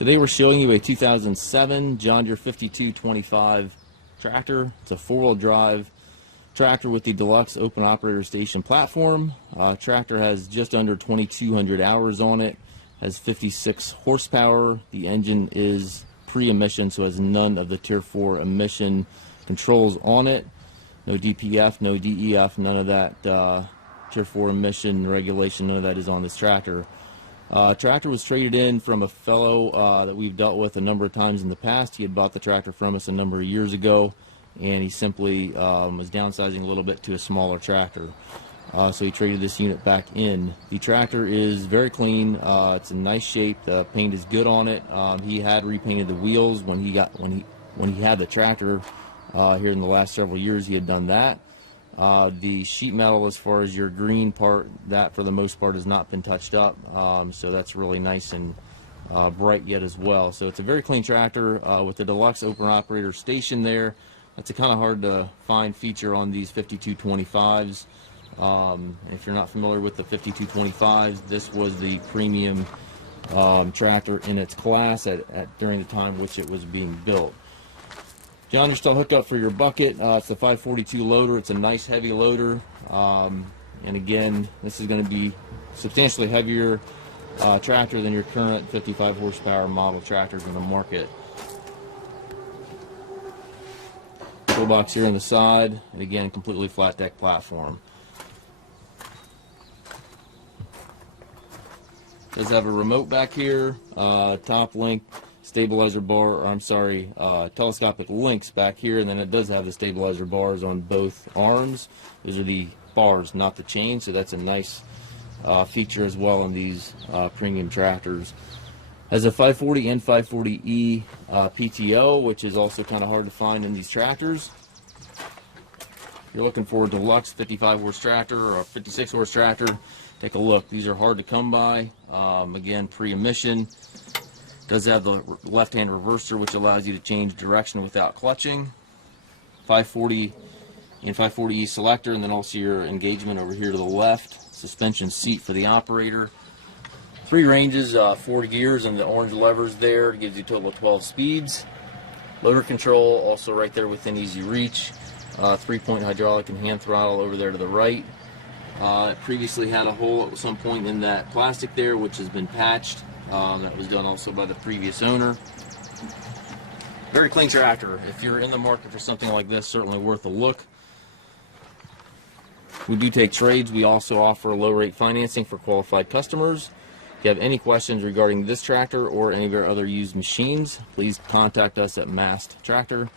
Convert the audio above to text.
Today we're showing you a 2007 John Deere 5225 tractor. It's a four-wheel drive tractor with the Deluxe open operator station platform. Tractor has just under 2,200 hours on it, has 56 horsepower. The engine is pre-emission, so has none of the Tier 4 emission controls on it. No DPF, no DEF, none of that Tier 4 emission regulation, none of that is on this tractor. Tractor was traded in from a fellow that we've dealt with a number of times in the past. He had bought the tractor from us a number of years ago, and he simply was downsizing a little bit to a smaller tractor. So he traded this unit back in. The tractor is very clean. It's in nice shape. The paint is good on it. He had repainted the wheels when he had the tractor here in the last several years. He had done that. The sheet metal, as far as your green part, that for the most part has not been touched up, so that's really nice and bright yet as well. So it's a very clean tractor with the Deluxe open operator station there. That's a kind of hard to find feature on these 5225s. If you're not familiar with the 5225s, this was the premium tractor in its class during the time which it was being built. John, you're still hooked up for your bucket. It's the 542 loader. It's a nice heavy loader. And again, this is going to be substantially heavier tractor than your current 55 horsepower model tractors in the market. Toolbox here on the side, and again, completely flat deck platform. Does have a remote back here, top link stabilizer bar, or I'm sorry, telescopic links back here, and then it does have the stabilizer bars on both arms. Those are the bars, not the chain, so that's a nice feature as well on these premium tractors. Has a 540 and 540E PTO, which is also kind of hard to find in these tractors. If you're looking for a Deluxe 55 horse tractor or a 56 horse tractor, take a look. These are hard to come by. Again, pre-emission. Does have the left-hand reverser, which allows you to change direction without clutching. 540 and 540E selector, and then also your engagement over here to the left. Suspension seat for the operator. 3 ranges, 4 gears, and the orange levers there. It gives you a total of 12 speeds. Loader control also right there within easy reach. 3-point hydraulic and hand throttle over there to the right. It previously had a hole at some point in that plastic there, which has been patched. That was done also by the previous owner. Very clean tractor. If you're in the market for something like this, certainly worth a look. We do take trades. We also offer low rate financing for qualified customers. If you have any questions regarding this tractor or any of our other used machines, please contact us at Mast Tractor.